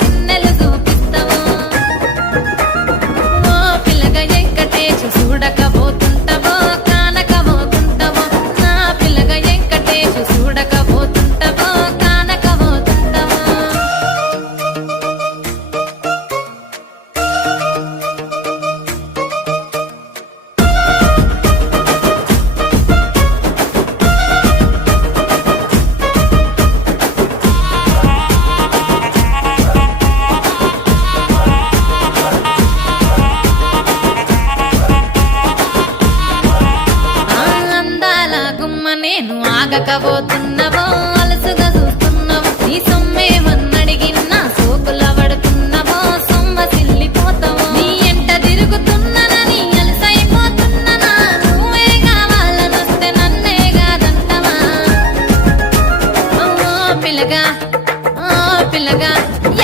చిన్నెలు చూపిస్తావో ఓ పిల్లగా వెంకటేశు చూడకపోతుంటావో కానకపోతుంటావో నా పిల్లగా వెంకటేశు చూడకపోతుంటావో కానకపోతుంటావో ఆ అందాల గుమ్మ నేను ఆగకపోతే